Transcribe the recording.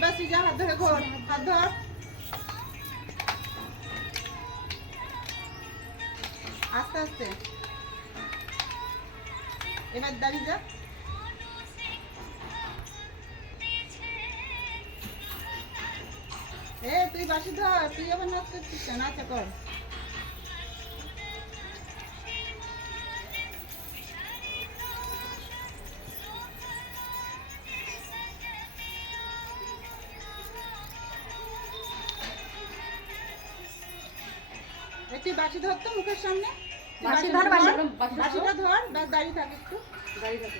এবার তুই যা হাত ধরে ঘোর, হাত ধর। আস্তে আস্তে এবার দাঁড়িয়ে যা। তুই বাসি ধর, তুই আবার নাচ করছিস কেন? আচ্ছা কর। তুই বাসি ধর তো মুখের সামনে, বাসিটা ধর, ব্যাস দাঁড়িয়ে থাক একটু, দাঁড়িয়ে থাক।